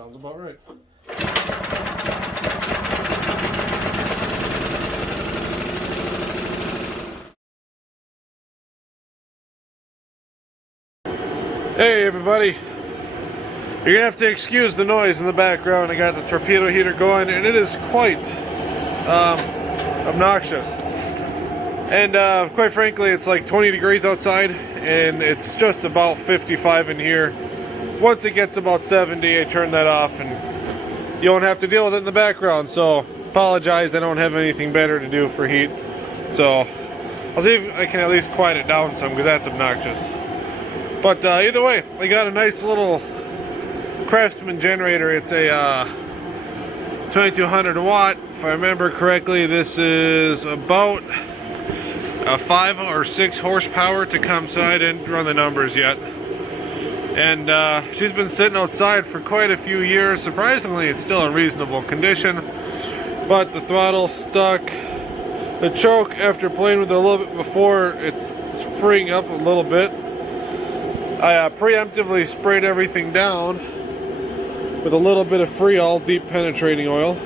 Sounds about right. Hey everybody, you're gonna have to excuse the noise in the background. I got the torpedo heater going and it is quite obnoxious. And quite frankly, it's like 20 degrees outside and it's just about 55 in here. Once it gets about 70, I turn that off and you won't have to deal with it in the background. So apologize, I don't have anything better to do for heat. So I'll see if I can at least quiet it down some because that's obnoxious. But either way, I got a nice little Craftsman generator. It's a 2200 watt. If I remember correctly, this is about a 5 or 6 horsepower Tecumseh. I didn't run the numbers yet. And she's been sitting outside for quite a few years. Surprisingly, it's still in reasonable condition. But the throttle's stuck. The choke, after playing with it a little bit before, it's freeing up a little bit. I preemptively sprayed everything down with a little bit of Freol deep penetrating oil.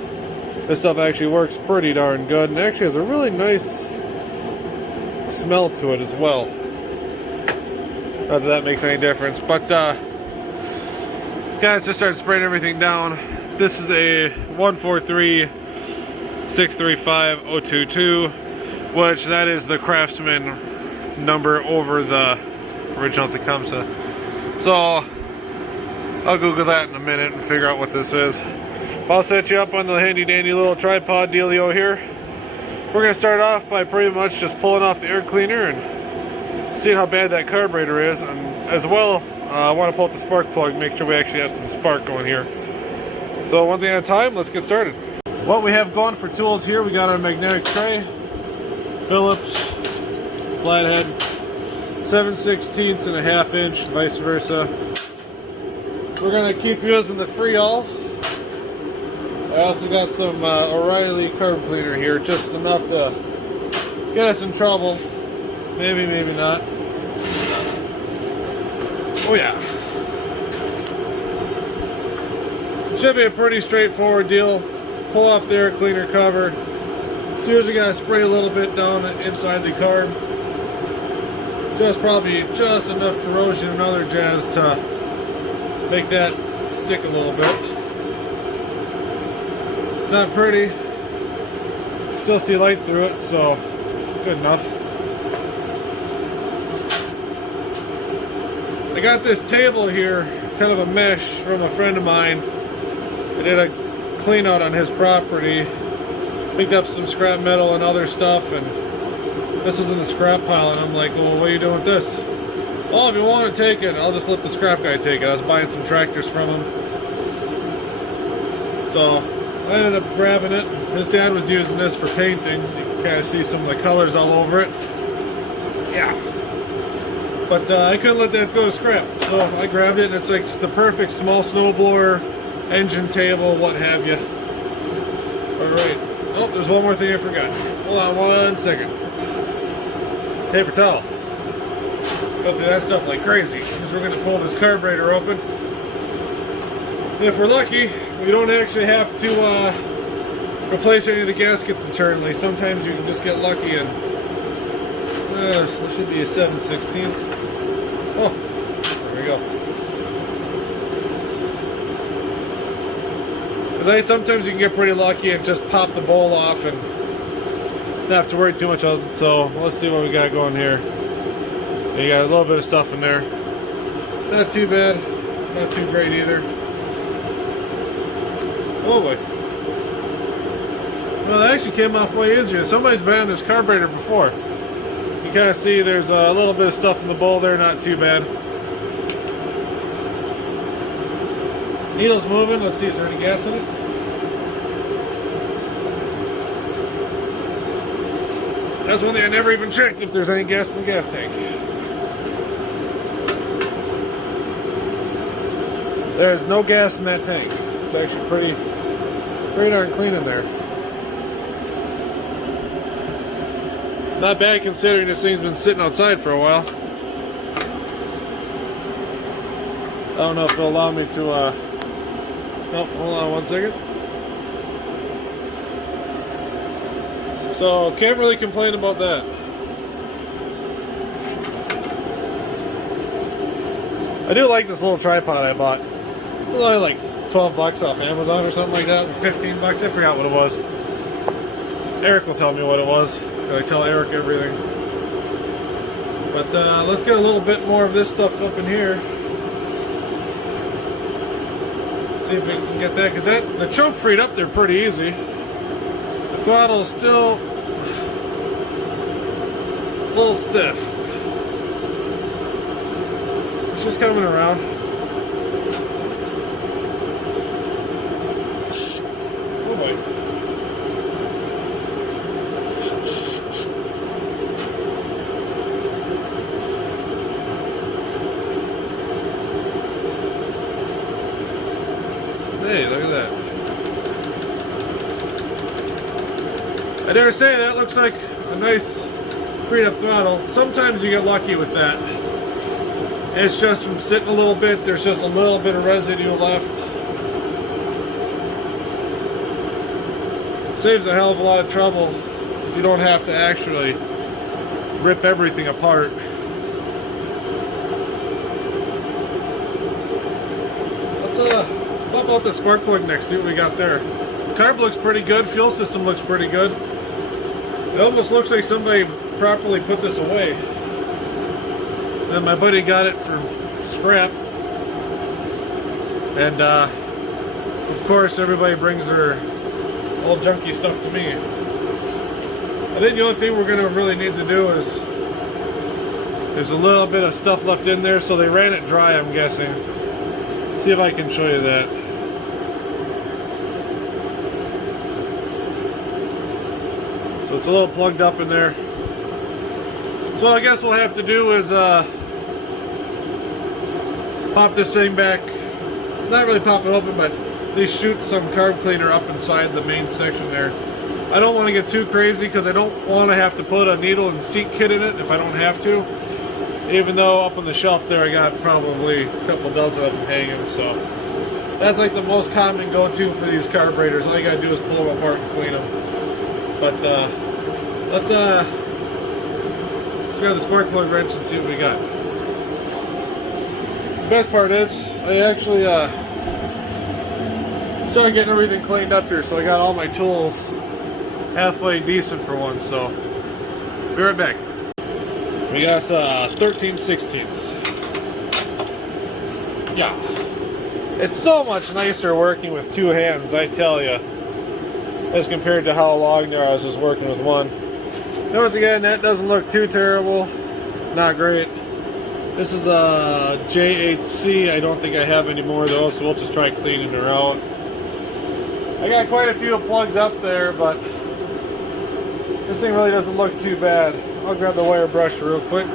This stuff actually works pretty darn good and actually has a really nice smell to it as well. Not that that makes any difference, but guys, just started spraying everything down. This is a 143-635-022, which that is the Craftsman number over the original Tecumseh. So I'll Google that in a minute and figure out what this is. I'll set you up on the handy dandy little tripod dealio here. We're going to start off by pretty much just pulling off the air cleaner and seeing how bad that carburetor is, and as well I want to pull out the spark plug, make sure we actually have some spark going here. So one thing at a time, let's get started. What we have going for tools here, we got our magnetic tray, Phillips, flathead, 7/16 and a ½ inch, vice versa. We're going to keep using the Freol. I also got some O'Reilly carb cleaner here, just enough to get us in trouble. Maybe, maybe not. Oh yeah. Should be a pretty straightforward deal. Pull off the air cleaner cover. So you usually got to spray a little bit down inside the carb. Probably just enough corrosion and other jazz to make that stick a little bit. It's not pretty. Still see light through it, so good enough. I got this table here, kind of a mesh from a friend of mine. I did a clean out on his property. Picked up some scrap metal and other stuff, and this was in the scrap pile, and I'm like, well, what are you doing with this? Oh, if you want to take it, I'll just let the scrap guy take it. I was buying some tractors from him. So I ended up grabbing it. His dad was using this for painting. You can kind of see some of the colors all over it. Yeah. But I couldn't let that go to scrap. So I grabbed it, and it's like the perfect small snowblower, engine table, what have you. Alright. Oh, there's one more thing I forgot. Hold on 1 second. Paper towel. Go through that stuff like crazy because we're going to pull this carburetor open. And if we're lucky, we don't actually have to replace any of the gaskets internally. Sometimes you can just get lucky and there should be a 7/16. Oh, there we go. Because sometimes you can get pretty lucky and just pop the bowl off and not have to worry too much of it. So let's see what we got going here. You got a little bit of stuff in there. Not too bad. Not too great either. Oh boy. Well, that actually came off way easier. Somebody's been on this carburetor before. You kind of see there's a little bit of stuff in the bowl there. Not too bad. Needle's moving. Let's see, is there any gas in it? That's one thing I never even checked, if there's any gas in the gas tank. There is no gas in that tank. It's actually pretty darn clean in there. Not bad considering this thing's been sitting outside for a while. I don't know if it'll allow me to Oh, hold on 1 second. So, can't really complain about that. I do like this little tripod I bought. It was only like 12 bucks off Amazon or something like that, or 15 bucks, I forgot what it was. Eric will tell me what it was. I tell Eric everything. But let's get a little bit more of this stuff up in here. See if we can get that, because the choke freed up there pretty easy. The throttle is still a little stiff. It's just coming around. Oh boy. Hey, look at that. I dare say that looks like a nice freed up throttle. Sometimes you get lucky with that. It's just from sitting a little bit, there's just a little bit of residue left. Saves a hell of a lot of trouble if you don't have to actually rip everything apart. Let's pop out the spark plug next, see what we got there. Carb looks pretty good, fuel system looks pretty good. It almost looks like somebody properly put this away. And my buddy got it for scrap. And of course everybody brings their old junky stuff to me. I think the only thing we're gonna really need to do is, there's a little bit of stuff left in there, so they ran it dry, I'm guessing. See if I can show you that. So it's a little plugged up in there. So I guess what we'll have to do is pop this thing back. Not really pop it open, but at least shoot some carb cleaner up inside the main section there. I don't want to get too crazy because I don't want to have to put a needle and seat kit in it if I don't have to. Even though up on the shelf there I got probably a couple dozen of them hanging, so that's like the most common go-to for these carburetors. All you gotta do is pull them apart and clean them. But let's grab the spark plug wrench and see what we got. The best part is I actually started getting everything cleaned up here, so I got all my tools halfway decent for once. So be right back. We got 13/16. Yeah. It's so much nicer working with two hands, I tell you, as compared to how long there I was just working with one. Now, once again, that doesn't look too terrible. Not great. This is a J8C. I don't think I have any more though, so we'll just try cleaning her out. I got quite a few plugs up there, but this thing really doesn't look too bad. I'll grab the wire brush real quick.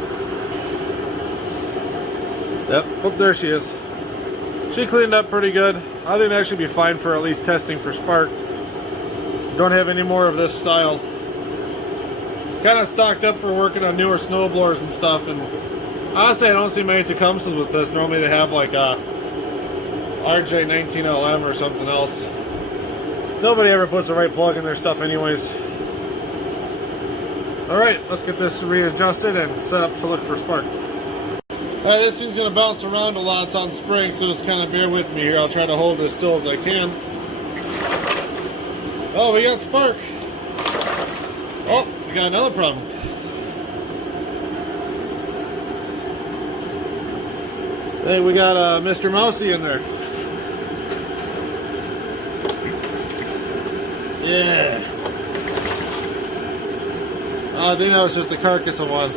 Yep, oh, there she is. She cleaned up pretty good. I think that should be fine for at least testing for spark. Don't have any more of this style. Kind of stocked up for working on newer snowblowers and stuff, and honestly I don't see many Tecumsehs with this. Normally they have like a RJ19LM or something else. Nobody ever puts the right plug in their stuff anyways. Alright, let's get this readjusted and set up to look for spark. Alright, this thing's going to bounce around a lot. It's on spring, so just kind of bear with me here. I'll try to hold it as still as I can. Oh, we got spark. Oh, we got another problem. Hey, we got Mr. Mousy in there. Yeah. I think that was just the carcass of one.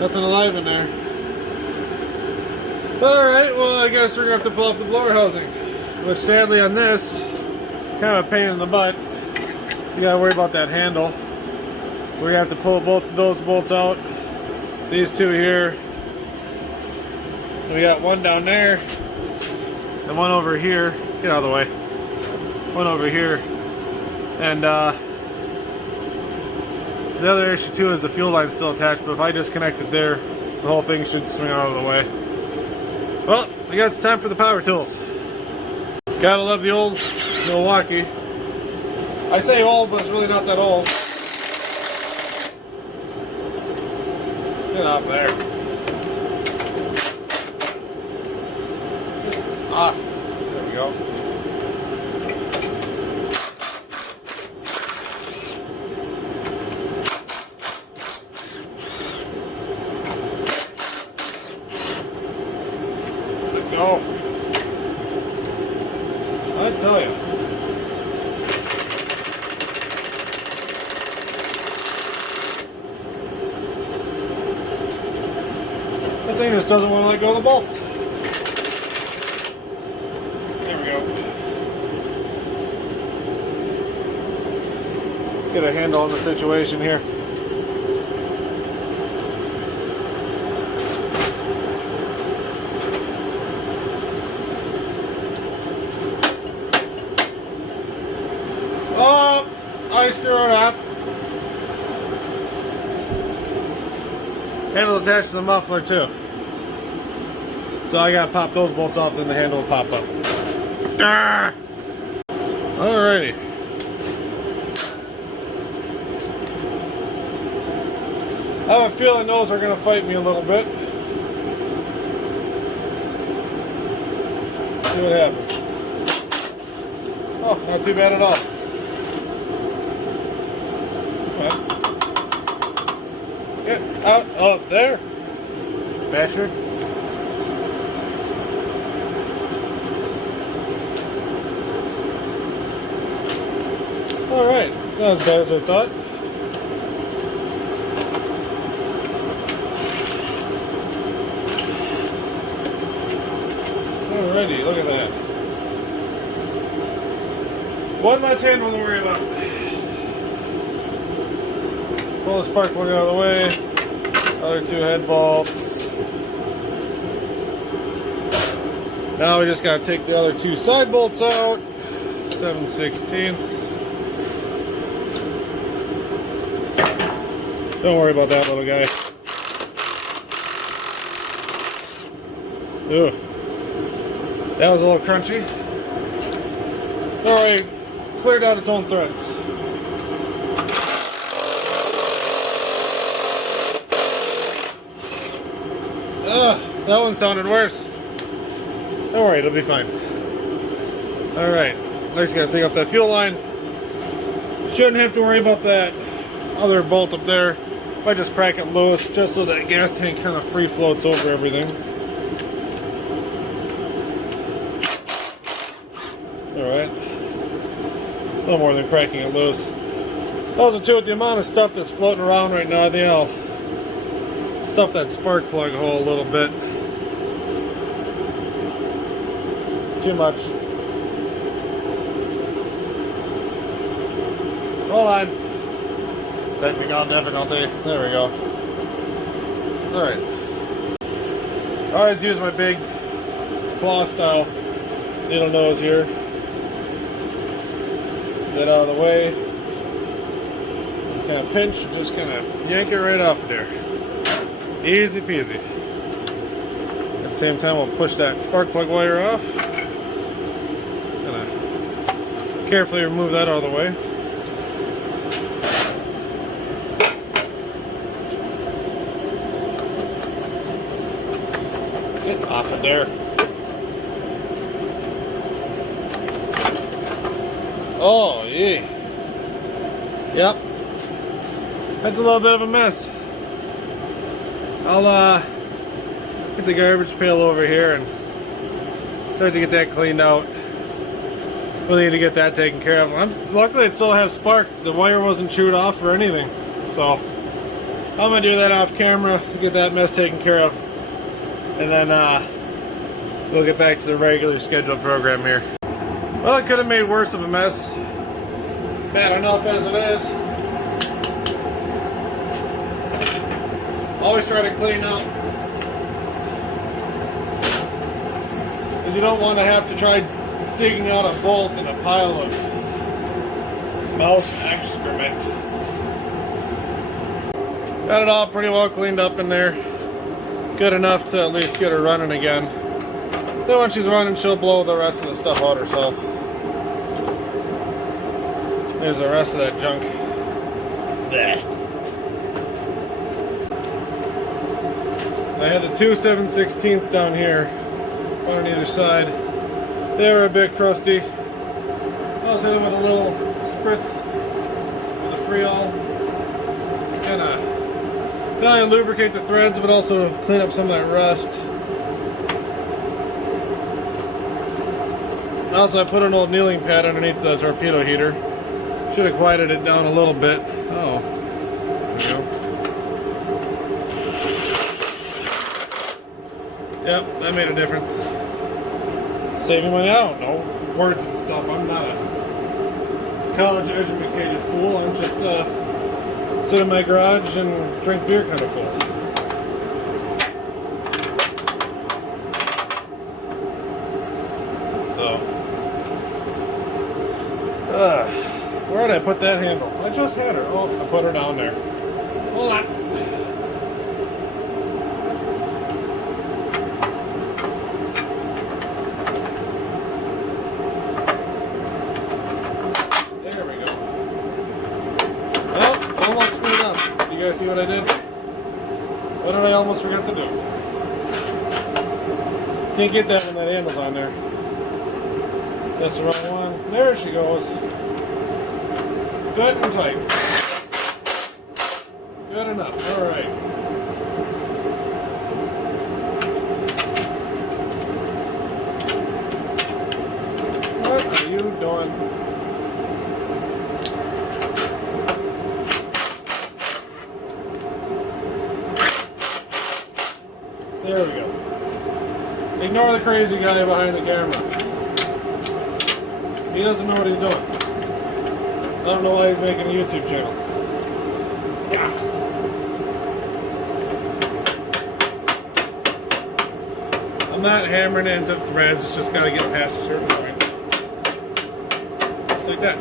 Nothing alive in there. Alright, well I guess we're going to have to pull up the blower housing. Which sadly on this, kind of a pain in the butt. You gotta worry about that handle. So we have to pull both of those bolts out. These two here. And we got one down there. And one over here. Get out of the way. One over here. And the other issue too is the fuel line's still attached, but if I disconnect it there, the whole thing should swing out of the way. Well, I guess it's time for the power tools. Gotta love the old Milwaukee. I say old, but it's really not that old. Get off there. Off. There we go. Go. I tell you. This thing just doesn't want to let go of the bolts. There we go. Get a handle on the situation here. Oh, I screwed up. Handle attached to the muffler too. So I gotta pop those bolts off, then the handle will pop up. Ah! Alrighty. I have a feeling those are gonna fight me a little bit. See what happens. Oh, not too bad at all. Get out of there, bastard. Alright, not as bad as I thought. Alrighty, look at that. One less handle to worry about. Pull the spark plug out of the way. Other two head bolts. Now we just gotta take the other two side bolts out. 7/16. Don't worry about that little guy. Ugh. That was a little crunchy. Alright, cleared out its own threads. Ugh, that one sounded worse. Don't worry, it'll be fine. Alright, next gotta take off that fuel line. Shouldn't have to worry about that other bolt up there. Might just crack it loose just so that gas tank kind of free floats over everything. Alright. A little more than cracking it loose. Also too, with the amount of stuff that's floating around right now, I think I'll stuff that spark plug hole a little bit. Too much. Hold on. Technical difficulty. There we go. Alright. I always use my big claw style needle nose here. Get out of the way. Kind of pinch, just kind of yank it right off there. Easy peasy. At the same time, we'll push that spark plug wire off. Gonna carefully remove that out of the way. Get off of there. Oh, yeah. Yep. That's a little bit of a mess. I'll get the garbage pail over here and start to get that cleaned out. We'll need to get that taken care of. Luckily it still has spark. The wire wasn't chewed off or anything. So I'm gonna do that off camera, get that mess taken care of, and then we'll get back to the regularly scheduled program here. Well, it could have made worse of a mess. Bad enough as it is. Always try to clean up, because you don't want to have to try digging out a bolt in a pile of mouse excrement. Got it all pretty well cleaned up in there. Good enough to at least get her running again. Then when she's running, she'll blow the rest of the stuff out herself. There's the rest of that junk. Blech. I had the two 7/16ths down here, one on either side. They were a bit crusty. I was hitting with a little spritz with a Freol. Kind of not only lubricate the threads, but also clean up some of that rust. Also, I put an old kneeling pad underneath the torpedo heater. Should have quieted it down a little bit. Oh, there we go. Yep, that made a difference. Saving money, I don't know, words and stuff. I'm not a college-educated fool. I'm just sit in my garage and drink beer kind of fool. So, where did I put that handle? I just had her. Oh, I put her down there. Hold on. You guys see what I did? What did I almost forget to do? Can't get that when that handle's on there. That's the wrong one. There she goes. Good and tight. Good enough. Alright. What are you doing? There we go. Ignore the crazy guy behind the camera. He doesn't know what he's doing. I don't know why he's making a YouTube channel. Yeah. I'm not hammering it into threads, it's just got to get past a certain point. Just like that.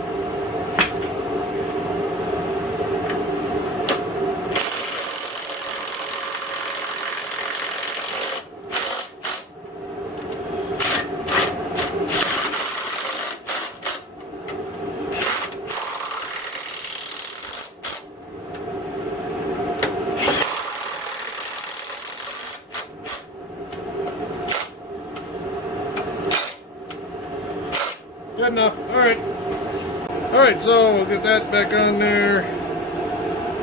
Good enough. Alright, so we'll get that back on there.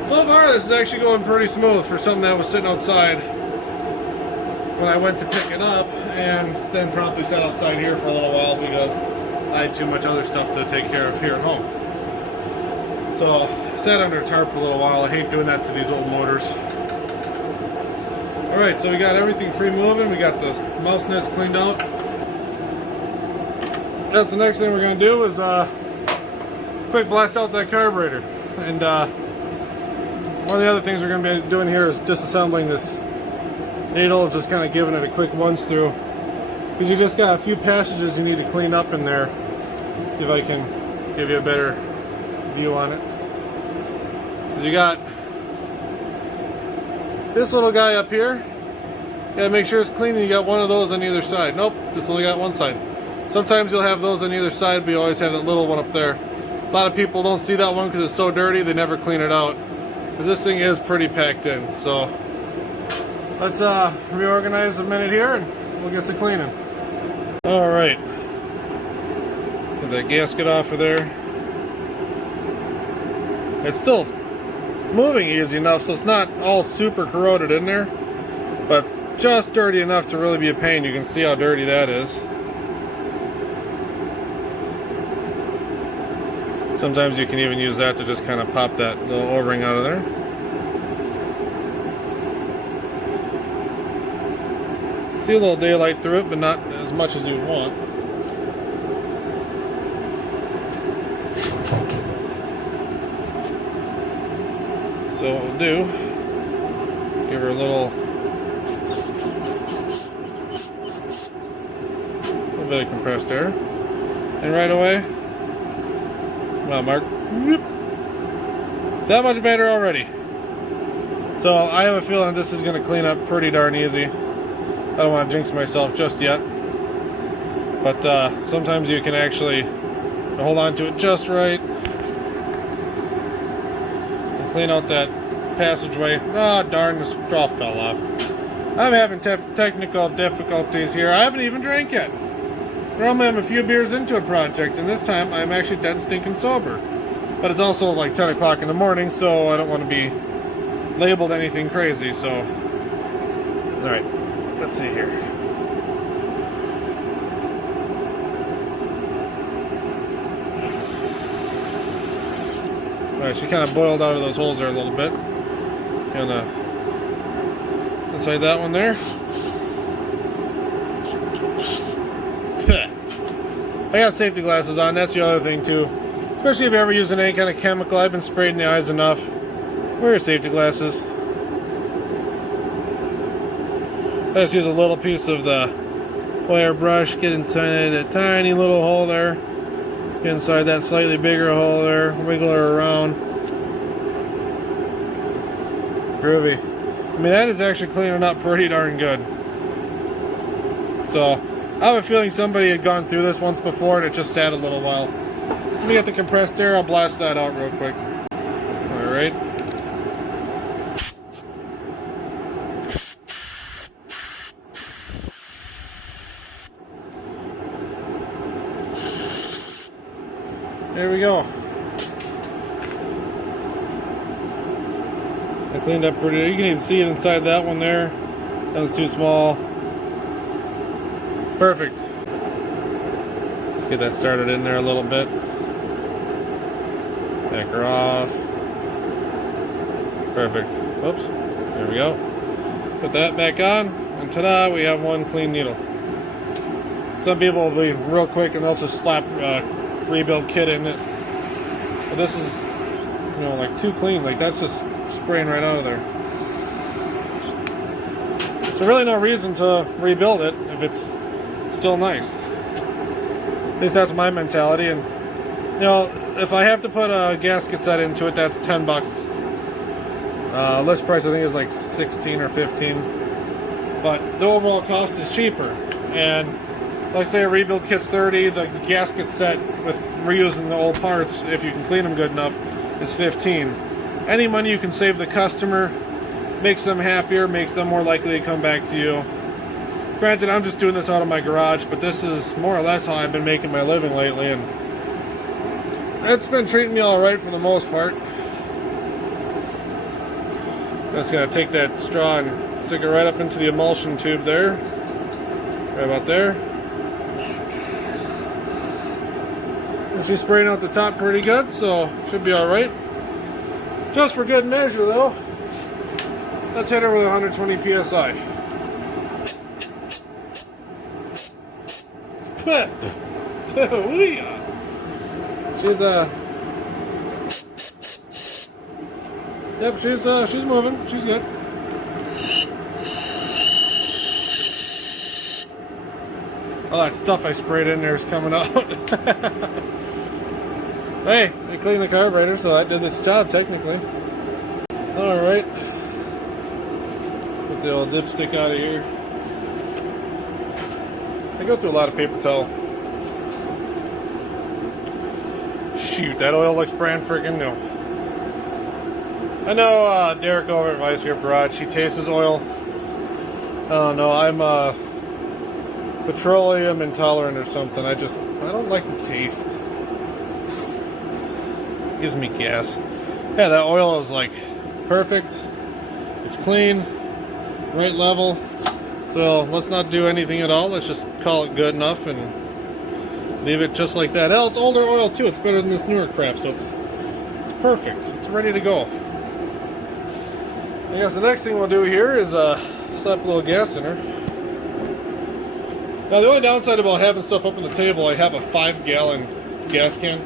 So far, this is actually going pretty smooth for something that was sitting outside when I went to pick it up, and then promptly sat outside here for a little while because I had too much other stuff to take care of here at home. So, sat under a tarp for a little while. I hate doing that to these old motors. Alright, so we got everything free moving. We got the mouse nest cleaned out. That's the next thing we're going to do is quick blast out that carburetor. And one of the other things we're going to be doing here is disassembling this needle, just kind of giving it a quick once through. Because you just got a few passages you need to clean up in there. See if I can give you a better view on it. Because you got this little guy up here. You got to make sure it's clean, and you got one of those on either side. Nope, this only got one side. Sometimes you'll have those on either side, but you always have that little one up there. A lot of people don't see that one because it's so dirty, they never clean it out. But this thing is pretty packed in, so let's reorganize a minute here and we'll get to cleaning. Alright. Get that gasket off of there. It's still moving easy enough, so it's not all super corroded in there, but it's just dirty enough to really be a pain. You can see how dirty that is. Sometimes you can even use that to just kind of pop that little O-ring out of there. See a little daylight through it, but not as much as you would want. So what we'll do, give her a little bit of compressed air, and right away, come on, Mark. Whoop. That much better already. So I have a feeling this is going to clean up pretty darn easy. I don't want to jinx myself just yet. But sometimes you can actually hold on to it just right and clean out that passageway. Oh darn, the straw fell off. I'm having technical difficulties here. I haven't even drank yet. Normally I'm a few beers into a project, and this time I'm actually dead stinking sober. But it's also like 10 o'clock in the morning, so I don't want to be labeled anything crazy, so... Alright, let's see here. Alright, she kind of boiled out of those holes there a little bit. Kind of inside that one there. I got safety glasses on, that's the other thing too. Especially if you're ever using any kind of chemical. I've been sprayed in the eyes enough. Wear your safety glasses. I just use a little piece of the wire brush, get inside that tiny little hole there. Get inside that slightly bigger hole there, wiggle her around. Groovy. I mean, that is actually cleaning up pretty darn good. So, I have a feeling somebody had gone through this once before and it just sat a little while. Let me get the compressed air, I'll blast that out real quick. Alright. There we go. I cleaned up pretty. You can even see it inside that one there. That was too small. Perfect. Let's get that started in there a little bit. Back her off. Perfect. Oops. There we go. Put that back on, and ta-da, we have one clean needle. Some people will be real quick and they'll just slap rebuild kit in it. But this is, you know, like too clean. Like that's just spraying right out of there. So really no reason to rebuild it if it's still nice. At least that's my mentality. And you know, if I have to put a gasket set into it, that's $10. List price I think is like 16 or 15. But the overall cost is cheaper. And like say a rebuild kit's 30, the gasket set with reusing the old parts, if you can clean them good enough, is 15. Any money you can save the customer makes them happier, makes them more likely to come back to you. Granted, I'm just doing this out of my garage, but this is more or less how I've been making my living lately, and it's been treating me alright for the most part. Just gonna take that straw and stick it right up into the emulsion tube there. Right about there. She's spraying out the top pretty good, so should be alright. Just for good measure though, let's hit her with 120 psi. She's yep, she's moving. She's good. All that stuff I sprayed in there is coming out. Hey, they cleaned the carburetor, so that did its job technically. Alright. Put the old dipstick out of here. I go through a lot of paper towel. Shoot, that oil looks brand freaking new. I know Derek over at Vice Grip Garage, he tastes his oil. I don't know, I'm petroleum intolerant or something. I don't like the taste. Gives me gas. Yeah, that oil is like perfect. It's clean, right level. So let's not do anything at all. Let's just call it good enough and leave it just like that. Hell, it's older oil too. It's better than this newer crap, so it's perfect. It's ready to go. I guess the next thing we'll do here is slap a little gas in her. Now the only downside about having stuff up on the table, I have a 5-gallon gas can.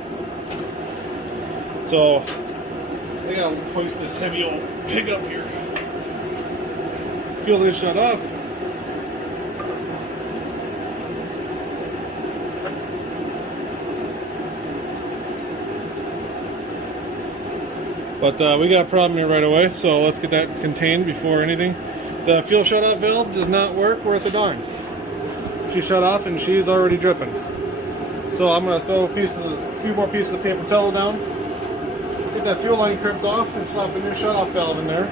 So I gotta hoist this heavy old pig up here. Fuel is shut off. But we got a problem here right away, so let's get that contained before anything. The fuel shut-off valve does not work worth a darn. she shut off and she's already dripping. So I'm going to throw a few more pieces of paper towel down, get that fuel line crimped off, and slap a new shut-off valve in there.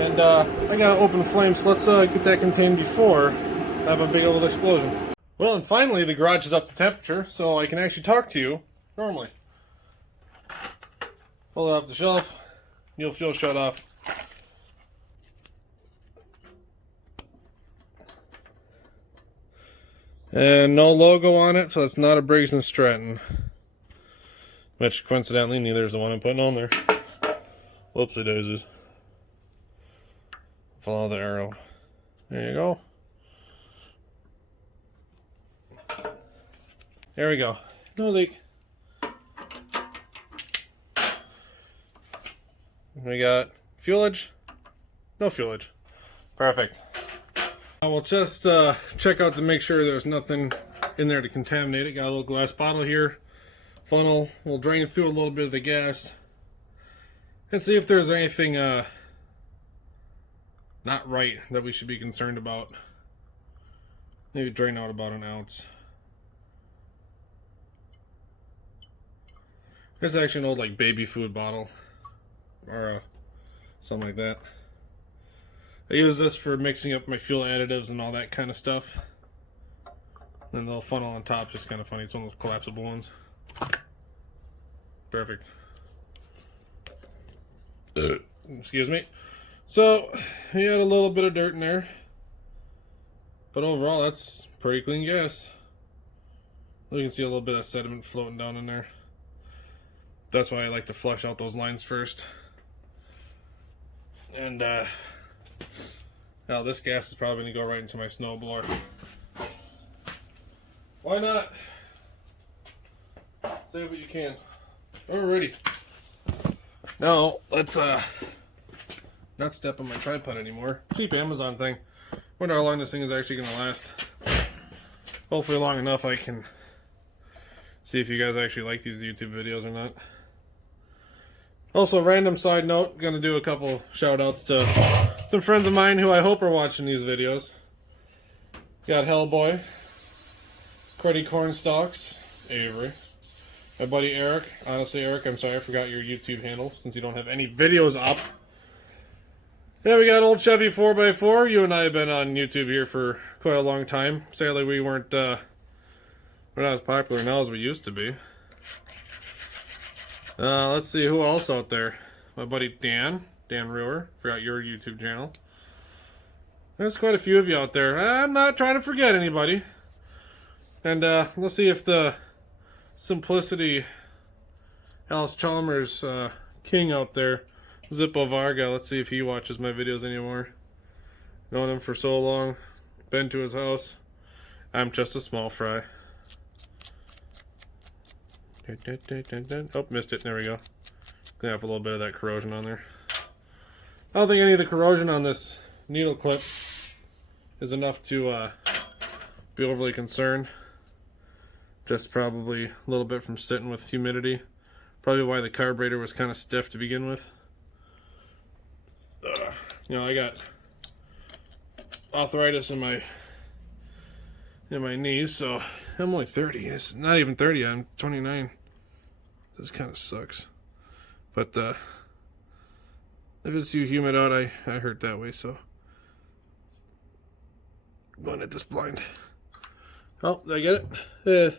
And I got an open flame, so let's get that contained before I have a big old explosion. Well, and finally the garage is up to temperature, so I can actually talk to you normally. Pull it off the shelf, new fuel shut off. And no logo on it, so it's not a Briggs & Stratton. Which, coincidentally, neither is the one I'm putting on there. Whoopsie daisies. Follow the arrow. There you go. There we go. No leak. We got fuelage. No fuelage. Perfect. I will just check out to make sure there's nothing in there to contaminate it. Got a little glass bottle here. Funnel. We'll drain through a little bit of the gas. And see if there's anything not right that we should be concerned about. Maybe drain out about an ounce. There's actually an old like baby food bottle. Or something like that. I use this for mixing up my fuel additives and all that kind of stuff. And the little funnel on top, just kind of funny. It's one of those collapsible ones. Perfect. Excuse me. So, he had a little bit of dirt in there. But overall, that's pretty clean gas. You can see a little bit of sediment floating down in there. That's why I like to flush out those lines first. And, now this gas is probably going to go right into my snowblower. Why not? Save what you can. Alrighty. Now, let's not step on my tripod anymore. Cheap Amazon thing. Wonder how long this thing is actually going to last. Hopefully long enough I can see if you guys actually like these YouTube videos or not. Also, random side note, gonna do a couple shout outs to some friends of mine who I hope are watching these videos. Got Hellboy, Cruddy Cornstalks, Avery, my buddy Eric. Honestly, Eric, I'm sorry I forgot your YouTube handle since you don't have any videos up. Yeah, we got old Chevy 4x4. You and I have been on YouTube here for quite a long time. Sadly, we're not as popular now as we used to be. Let's see who else out there. My buddy Dan Rewer. Forgot your YouTube channel. There's quite a few of you out there. I'm not trying to forget anybody. And let's see if the Simplicity Alice Chalmers King out there, Zippo Varga, let's see if he watches my videos anymore. Known him for so long. Been to his house. I'm just a small fry. Oh, missed it. There we go. Gonna have a little bit of that corrosion on there. I don't think any of the corrosion on this needle clip is enough to be overly concerned. Just probably a little bit from sitting with humidity. Probably why the carburetor was kind of stiff to begin with. You know, I got arthritis in my knees, so I'm only 30. It's not even 30. I'm 29. This kind of sucks. But if it's too humid out, I hurt that way, so I'm going at this blind. Oh, did I get it? Yeah.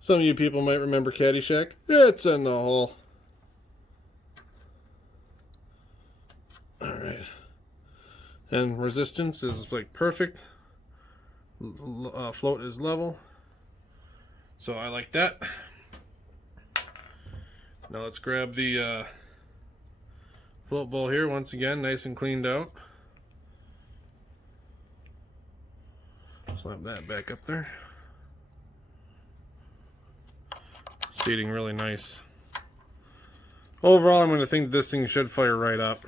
Some of you people might remember Caddyshack. It's in the hole. Alright. And resistance is like perfect. Float is level. So I like that. Now let's grab the float bowl here once again, nice and cleaned out. Slap that back up there. Seating really nice. Overall, I'm going to think this thing should fire right up.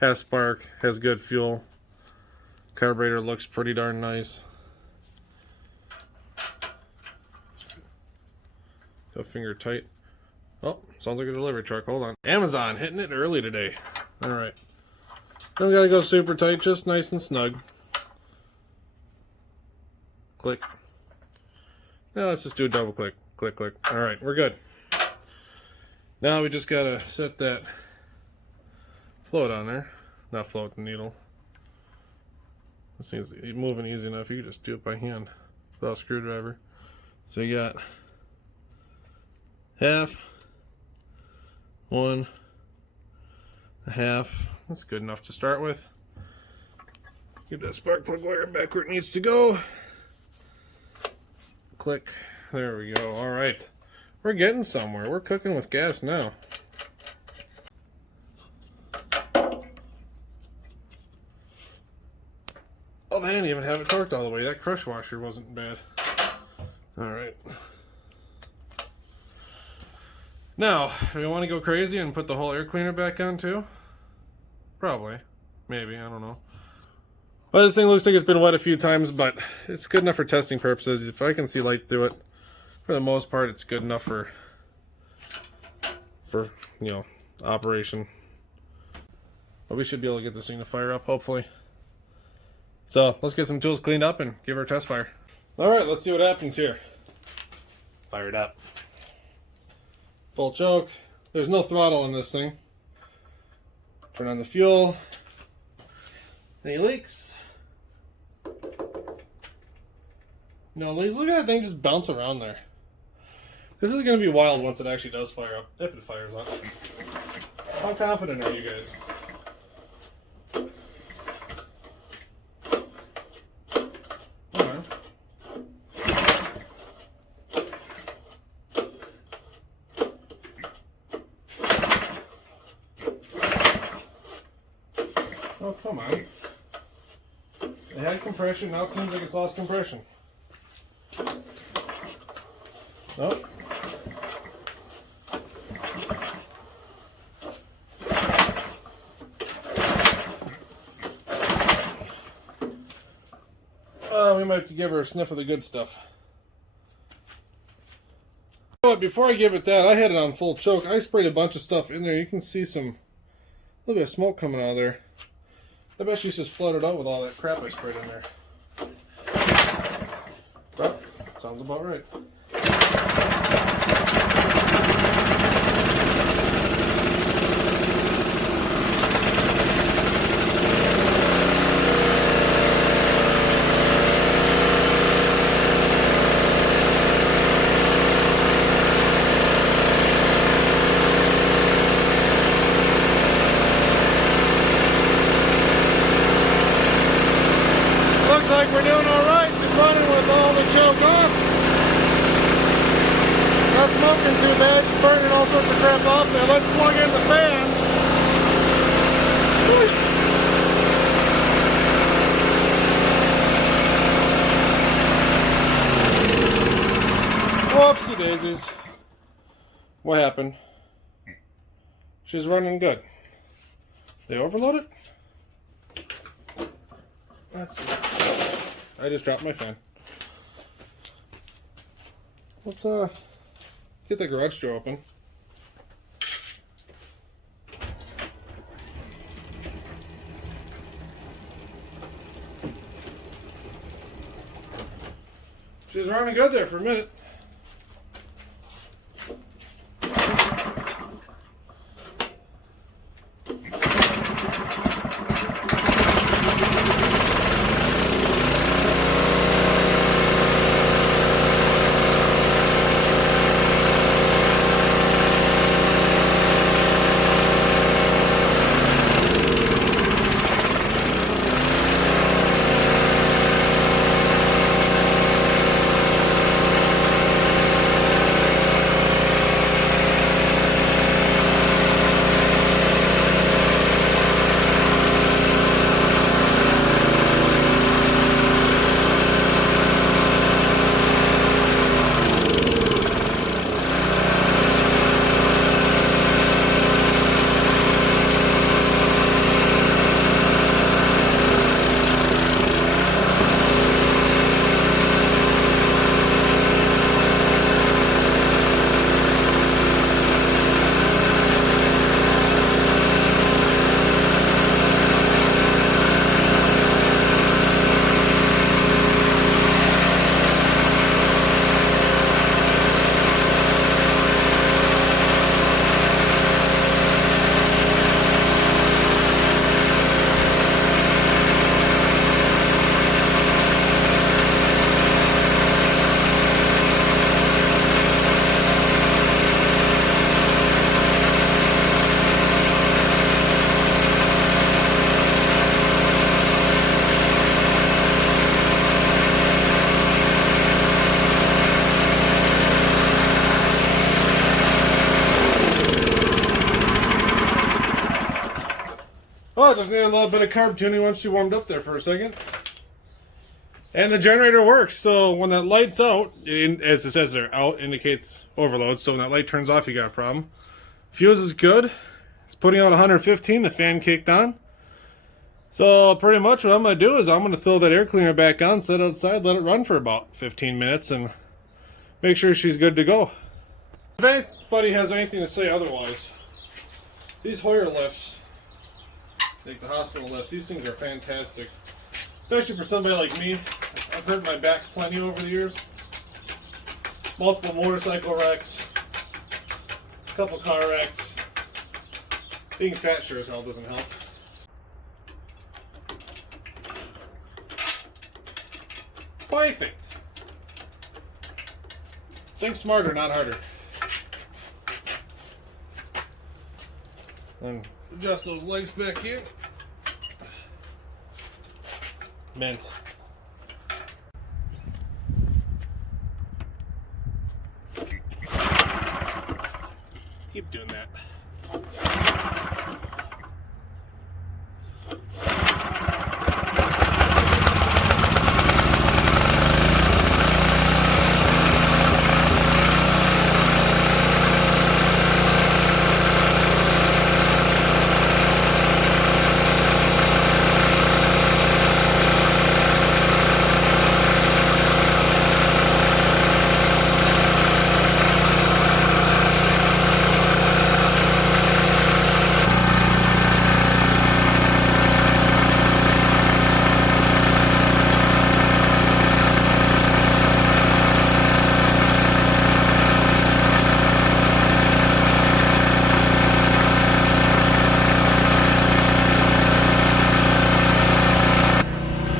Has spark, has good fuel. Carburetor looks pretty darn nice. Go finger tight. Oh, sounds like a delivery truck. Hold on. Amazon hitting it early today. Alright. Don't gotta go super tight, just nice and snug. Click. Now let's just do a double click. Click, click. All right, we're good. Now we just gotta set that float on there. Not float, the needle. This thing's moving easy enough. You can just do it by hand without a screwdriver. So you got half, 1, a half. That's good enough to start with. Get that spark plug wire back where it needs to go. Click. There we go. All right. We're getting somewhere. We're cooking with gas now. Oh, they didn't even have it torqued all the way. That crush washer wasn't bad. All right. Now, do we want to go crazy and put the whole air cleaner back on too? Probably. Maybe. I don't know. Well, this thing looks like it's been wet a few times, but it's good enough for testing purposes. If I can see light through it, for the most part, it's good enough for you know, operation. But we should be able to get this thing to fire up, hopefully. So let's get some tools cleaned up and give her a test fire. All right, let's see what happens here. Fire it up. Full choke. There's no throttle in this thing. Turn on the fuel. Any leaks? No leaks. Look at that thing just bounce around there. This is going to be wild once it actually does fire up. If it fires up. How confident are you guys? Alright. Oh, come on. It had compression, now it seems like it's lost compression. Nope. We might have to give her a sniff of the good stuff. But before I give it that, I had it on full choke. I sprayed a bunch of stuff in there. You can see a little bit of smoke coming out of there. I bet she's just flooded out with all that crap I sprayed in there. But, sounds about right. Looks like we're doing alright. Just running with all the choke off. Not smoking too bad, burning all sorts of crap off there. Let's plug in the fan. Whoopsie daisies. What happened? She's running good. They overloaded? I just dropped my fan. Let's get the garage door open. She was running good there for a minute. Well, just need a little bit of carb tuning once she warmed up there for a second. And the generator works, so when that light's out, as it says there, out indicates overload, so when that light turns off, you got a problem. Fuse is good. It's putting out 115, the fan kicked on. So pretty much what I'm going to do is I'm going to throw that air cleaner back on, sit outside, let it run for about 15 minutes, and make sure she's good to go. If anybody has anything to say otherwise, these Hoyer lifts, like the hospital lifts, these things are fantastic. Especially for somebody like me. I've hurt my back plenty over the years. Multiple motorcycle wrecks, a couple car wrecks. Being fat sure as hell doesn't help. Perfect. Think smarter, not harder. And adjust those legs back in. Mint. Keep doing that.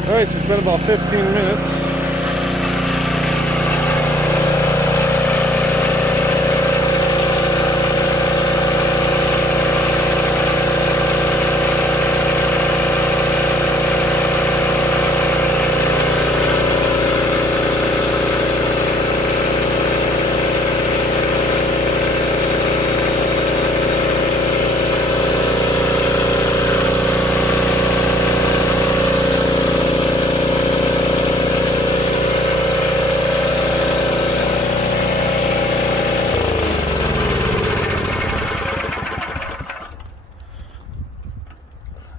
Alright, it's been about 15 minutes.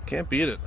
Can't beat it.